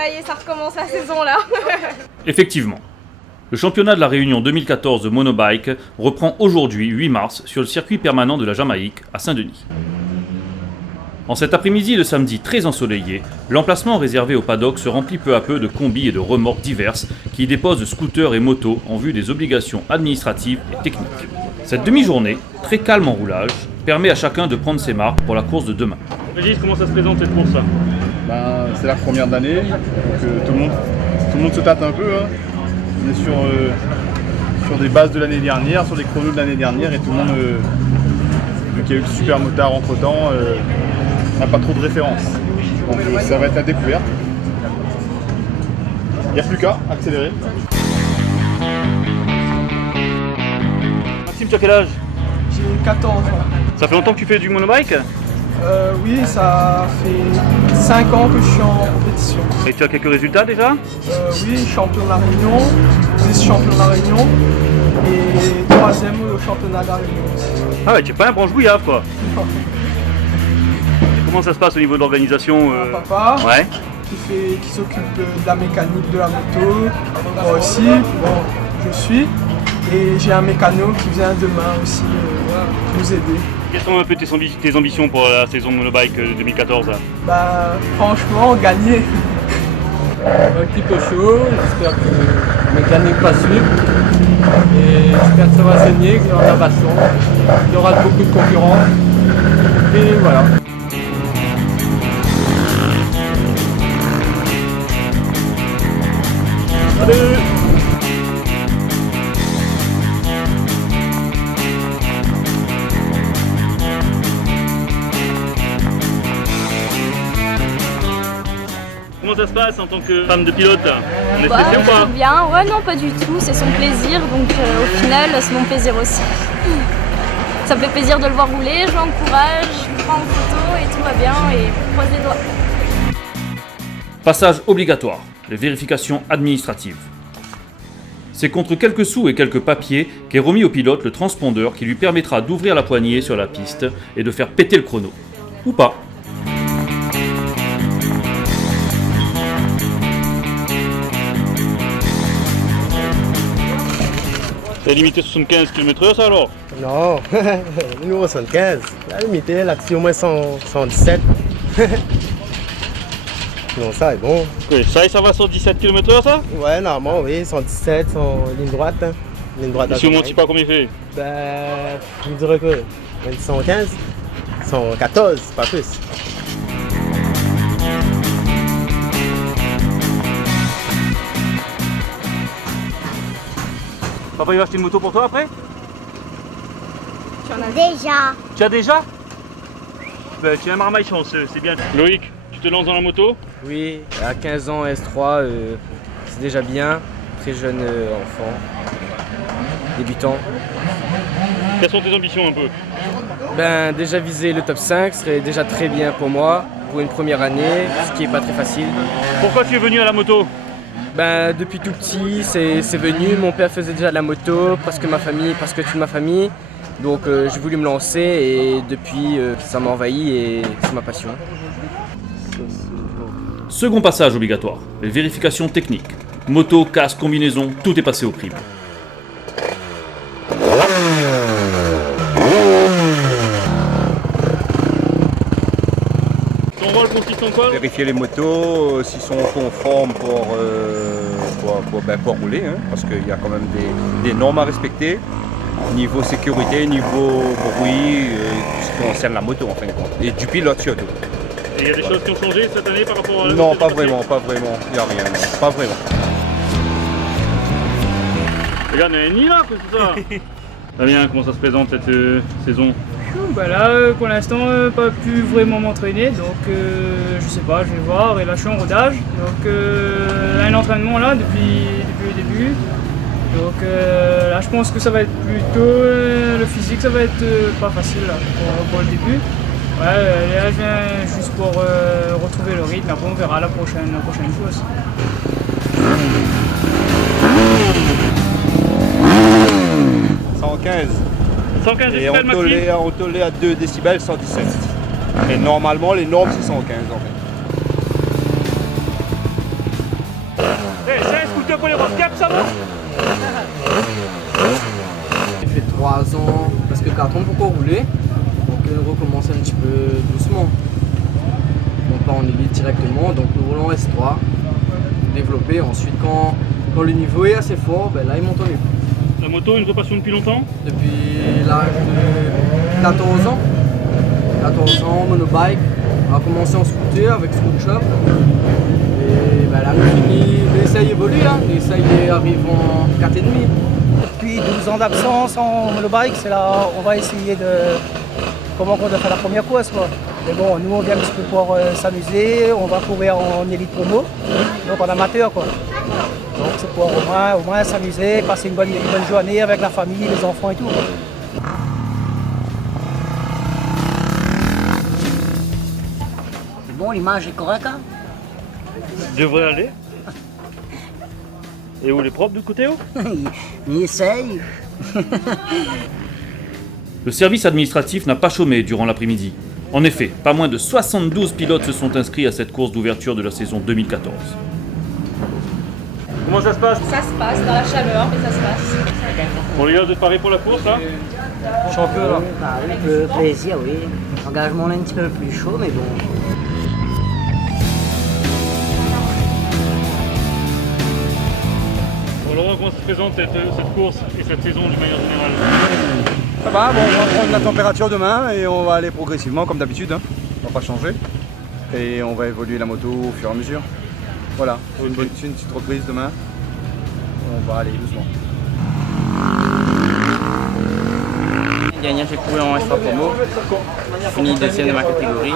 Ça y est, ça recommence la saison là. Effectivement. Le championnat de la Réunion 2014 de monobike reprend aujourd'hui, 8 mars, sur le circuit permanent de la Jamaïque, à Saint-Denis. En cet après-midi de samedi très ensoleillé, l'emplacement réservé au paddock se remplit peu à peu de combis et de remorques diverses qui y déposent scooters et motos en vue des obligations administratives et techniques. Cette demi-journée, très calme en roulage, permet à chacun de prendre ses marques pour la course de demain. Régis, comment ça se présente cette course là? C'est la première de l'année, donc tout le monde se tâte un peu. Hein. On est sur des bases de l'année dernière, sur des chronos de l'année dernière, et tout le monde, vu qu'il y a eu le super motard entre temps, n'a pas trop de références. Donc ça va être la découverte. Il n'y a plus qu'à accélérer. Maxime, tu as quel âge? J'ai 14 ans. Ça fait longtemps que tu fais du monobike? Oui, ça fait 5 ans que je suis en compétition. Et tu as quelques résultats déjà? Oui, champion de la Réunion, vice-champion de la Réunion et 3e au championnat de la Réunion aussi. Ah ouais, tu es pas un branche-bouillave quoi. Comment ça se passe au niveau de l'organisation? Papa, Ouais. qui s'occupe de la mécanique de la moto, moi aussi, bon, je suis. Et j'ai un mécano qui vient demain aussi nous aider. Quelles sont un peu tes ambitions pour la saison monobike 2014 là? Franchement, gagner. Un petit peu chaud, j'espère que mes mécaniques pas suivre. Et j'espère que ça va saigner, qu'il y aura de la baston, il y aura beaucoup de concurrents. Et voilà. Salut! Comment ça se passe en tant que femme de pilote? On est stressé ou pas? Bien, ouais non pas du tout, c'est son plaisir, donc au final c'est mon plaisir aussi. Ça me fait plaisir de le voir rouler, je l'encourage, je le prends en photo et tout va bien et je croise les doigts. Passage obligatoire, les vérifications administratives. C'est contre quelques sous et quelques papiers qu'est remis au pilote le transpondeur qui lui permettra d'ouvrir la poignée sur la piste et de faire péter le chrono. Ou pas. C'est limité 75 km/h ça alors? Non, nous 75. La limité, là-dessus au moins 117. Non, ça est bon. Oui, ça va sur 17 km/h ça? Ouais, normalement, oui, 117, en ligne droite. Hein. Ligne droite Et si on monte pas, combien il fait? Je dirais que 115, 114, pas plus. Papa il va acheter une moto pour toi après? Déjà. Tu as déjà? Ben, tu es un marmaille chanceux, c'est bien. Loïc, tu te lances dans la moto? Oui, à 15 ans S3, c'est déjà bien. Très jeune enfant, débutant. Quelles sont tes ambitions un peu? Déjà viser le top 5 serait déjà très bien pour moi, pour une première année, ce qui n'est pas très facile. Pourquoi tu es venu à la moto? Depuis tout petit, c'est venu. Mon père faisait déjà de la moto, presque toute ma famille. Donc j'ai voulu me lancer et depuis ça m'a envahi et c'est ma passion. Second passage obligatoire, les vérifications techniques. Moto, casque, combinaison, tout est passé au crible. Ton rôle consiste en quoi? Vérifier les motos, s'ils sont conformes pour rouler, hein, parce qu'il y a quand même des normes à respecter. Niveau sécurité, niveau bruit, tout ce qui concerne la moto en fin de compte. Et du pilote surtout. Et il y a des choses qui ont changé cette année par rapport à la Non, moto pas passée? vraiment, il n'y a rien, non, pas vraiment. Regarde, il y a un nid là, c'est ça? Damien, comment ça se présente cette saison? Là, pour l'instant, pas pu vraiment m'entraîner, donc je sais pas, je vais voir. Et là, je suis en rodage, donc un entraînement là depuis le début. Donc là, je pense que ça va être plutôt le physique, ça va être pas facile là, pour le début. Ouais, là, je viens juste pour retrouver le rythme. Après, on verra la prochaine chose. 115. 115 Et décibels maximum? on tolère à 2 décibels 117. Et normalement les normes c'est 115 en fait. Gap, ça va? J'ai fait 3 ans, presque 4 ans pour rouler. Donc on recommence un petit peu doucement. On part en élite directement, donc nous roulons en S3. Développer, ensuite quand le niveau est assez fort, ben là il monte en élite. La moto, une passion depuis longtemps? Depuis l'âge de 14 ans. 14 ans, monobike. On a commencé en scooter avec Scoot Shop. Et ben là, on finit. L'essai évolue, hein. L'essai arrive en 4,5. Depuis 12 ans d'absence en monobike, c'est là on va essayer de comment on va faire la première course, quoi. Mais bon, nous on vient un petit peu pour s'amuser, on va courir en élite promo, donc en amateur, quoi. Donc c'est pour au moins s'amuser, passer une bonne journée avec la famille, les enfants et tout, quoi. C'est bon, l'image est correcte, hein? Devrait aller. Et où les propres du côté où? Il essaye. Le service administratif n'a pas chômé durant l'après-midi. En effet, pas moins de 72 pilotes se sont inscrits à cette course d'ouverture de la saison 2014. Comment ça se passe? Ça se passe dans la chaleur, mais ça se passe. Bon les gars, vous êtes parés pour la course là? Champion là. Le plaisir, oui. L'engagement est un petit peu plus chaud, mais bon. Bon Laurent, comment se présente cette course et cette saison d'une manière générale? Ça va, bon, on va prendre la température demain et on va aller progressivement comme d'habitude, hein. On va pas changer. Et on va évoluer la moto au fur et à mesure. Voilà, c'est une petite reprise demain. On va aller doucement. L'année dernière, j'ai couru en S3 promo. J'ai fini deuxième de ma catégorie.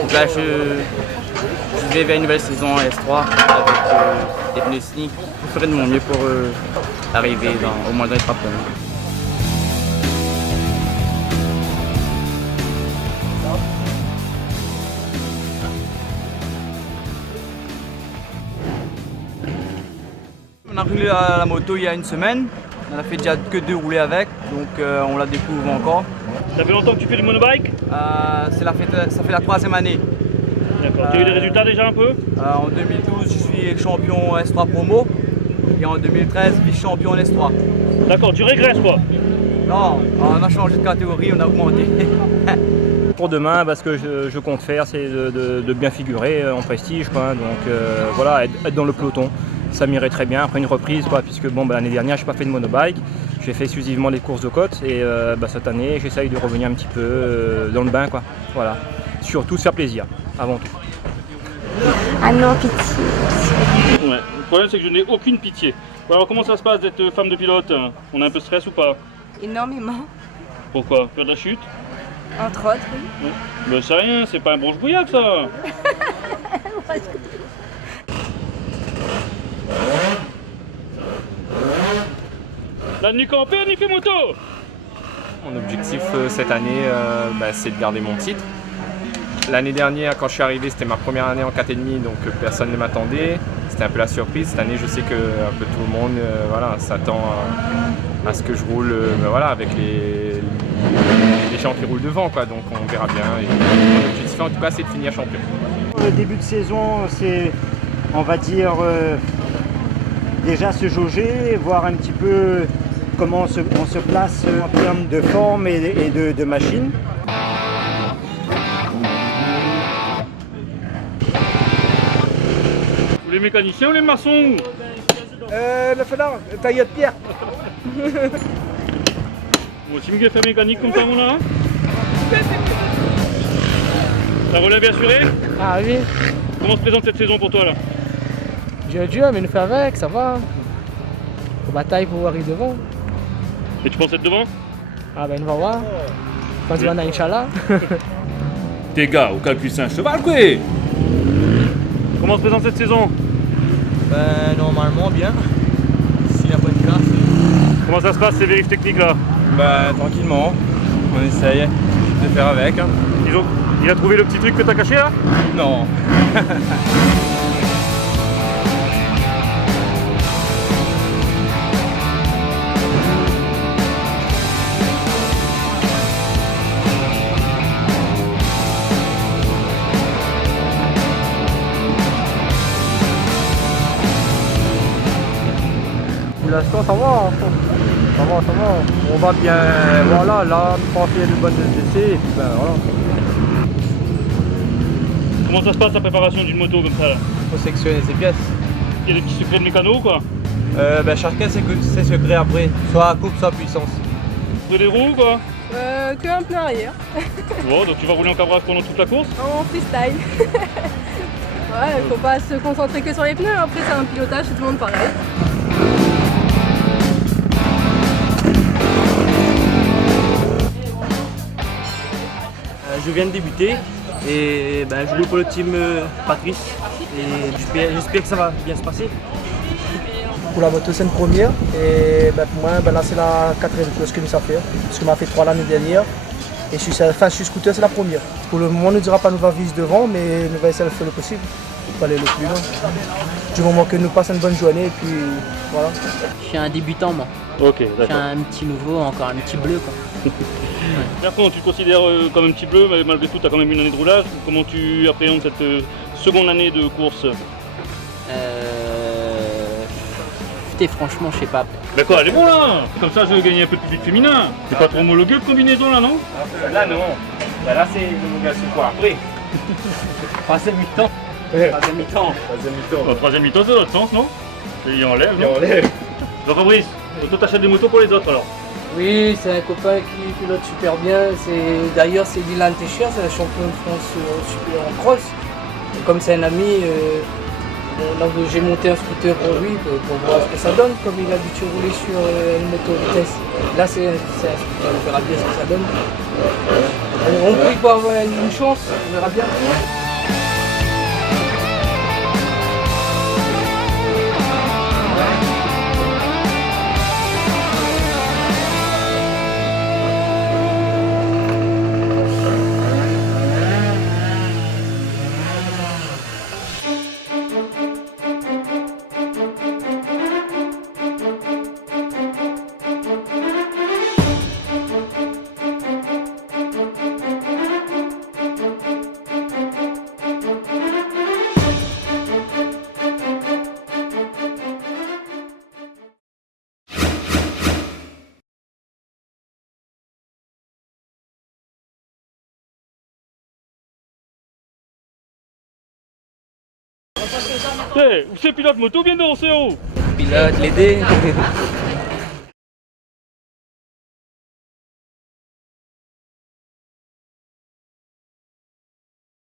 Donc là, je vais vers une nouvelle saison en S3 avec des pneus slick. Je ferai de mon mieux pour arriver au moins dans les 3 premiers. On a roulé à la moto il y a une semaine. On a fait déjà que 2 roulés avec, donc on la découvre encore. Ça fait longtemps que tu fais du monobike? Ça fait la 3e année. D'accord. Tu as eu des résultats déjà un peu? En 2012, je suis champion S3 promo et en 2013, vice-champion en S3. D'accord, tu régresses quoi? Non, on a changé de catégorie, on a augmenté. Pour demain, ce que je compte faire, c'est de bien figurer en prestige, quoi. Donc voilà, être dans le peloton. Ça m'irait très bien après une reprise, quoi, puisque bon, l'année dernière, je n'ai pas fait de monobike. J'ai fait exclusivement des courses de côte et cette année, j'essaye de revenir un petit peu dans le bain, quoi. Voilà. Surtout se faire plaisir, avant tout. Ah non, pitié. Ouais. Le problème, c'est que je n'ai aucune pitié. Bon, alors, comment ça se passe d'être femme de pilote? On a un peu de stress ou pas? Énormément, Pourquoi? Peur de la chute? entre autres, oui. Ouais. C'est rien, c'est pas un bronche-bouillac ça. La nuit campée, ni fait moto. Mon objectif cette année, c'est de garder mon titre. L'année dernière, quand je suis arrivé, c'était ma première année en 4,5, donc personne ne m'attendait. C'était un peu la surprise. Cette année, je sais que un peu tout le monde s'attend à ce que je roule avec les gens qui roulent devant, quoi. Donc on verra bien. Et mon objectif en tout cas, c'est de finir champion. Le début de saison, c'est, on va dire, déjà se jauger, voir un petit peu comment on se place en termes de forme et de machine. Les mécaniciens ou les maçons? Le fenard, tailleur de pierre. Moi aussi, me fait mécanique comme ça, mon là. La relève est assurée? Ah oui. Comment se présente cette saison pour toi là? Dieu, mais nous fait avec, ça va. On bataille pour arriver devant. Et tu penses être devant? Ah ben on va voir. Quand tu vas dans Inch'Allah. Tes gars, au calcul c'est un cheval, quoi. Comment se présente cette saison? Normalement bien. S'il y a bonne classe. Comment ça se passe ces vérifs techniques là? Tranquillement. On essaye de faire avec. Hein. Il a trouvé le petit truc que t'as caché là? Non. l'instant ça va. Ça va. On va bien, voilà, là, passer de bonnes essais et puis ben voilà. Comment ça se passe la préparation d'une moto comme ça là? Faut sectionner ses pièces. Il y a des petits secrets de mécano quoi? Ben chacun ses secrets après, soit à coupe, soit à puissance. De les roues quoi? Que un pneu arrière. Bon, donc tu vas rouler en cabrage pendant toute la course? En freestyle. Ouais, faut pas se concentrer que sur les pneus, après c'est un pilotage, c'est tout le monde pareil. Je viens de débuter et ben, je roule pour le team Patrice et j'espère que ça va bien se passer. Pour la moto c'est une première et ben, pour moi ben, là c'est la 4e course que nous avons fait. Parce qu'on m'a fait 3 l'année dernière et sur scooter c'est la première. Pour le moment on ne dira pas nous va viser devant mais nous va essayer de faire le possible pour aller le plus loin. Du moment que nous passons une bonne journée et puis voilà. Je suis un débutant moi. Ok, Je suis d'accord. un petit nouveau, encore un petit bleu quoi. Bertrand, tu te considères comme un petit bleu, mais malgré tout tu as quand même une année de roulage. Comment tu appréhendes cette seconde année de course? Franchement, je sais pas. D'accord, elle est bon là. Comme ça je vais gagner un peu de public féminin. C'est pas trop homologué le combinaison là, non? Là non. Ben, là c'est l'homologation quoi après. Troisième mi-temps. Troisième mi-temps. Troisième mi-temps, c'est dans l'autre sens, non? Et il enlève, non? Donc Fabrice, toi t'achètes des motos pour les autres alors? Oui, c'est un copain qui pilote super bien. D'ailleurs, c'est Dylan Techer, c'est le champion de France en cross. Et comme c'est un ami, j'ai monté un scooter pour lui pour voir ce que ça donne, comme il a habitué de rouler sur une moto vitesse. Là, c'est un scooter, on verra bien ce que ça donne. On prie pour avoir une chance, on verra bien. Hey, où c'est pilote moto bien dans haut? Pilote, l'aider.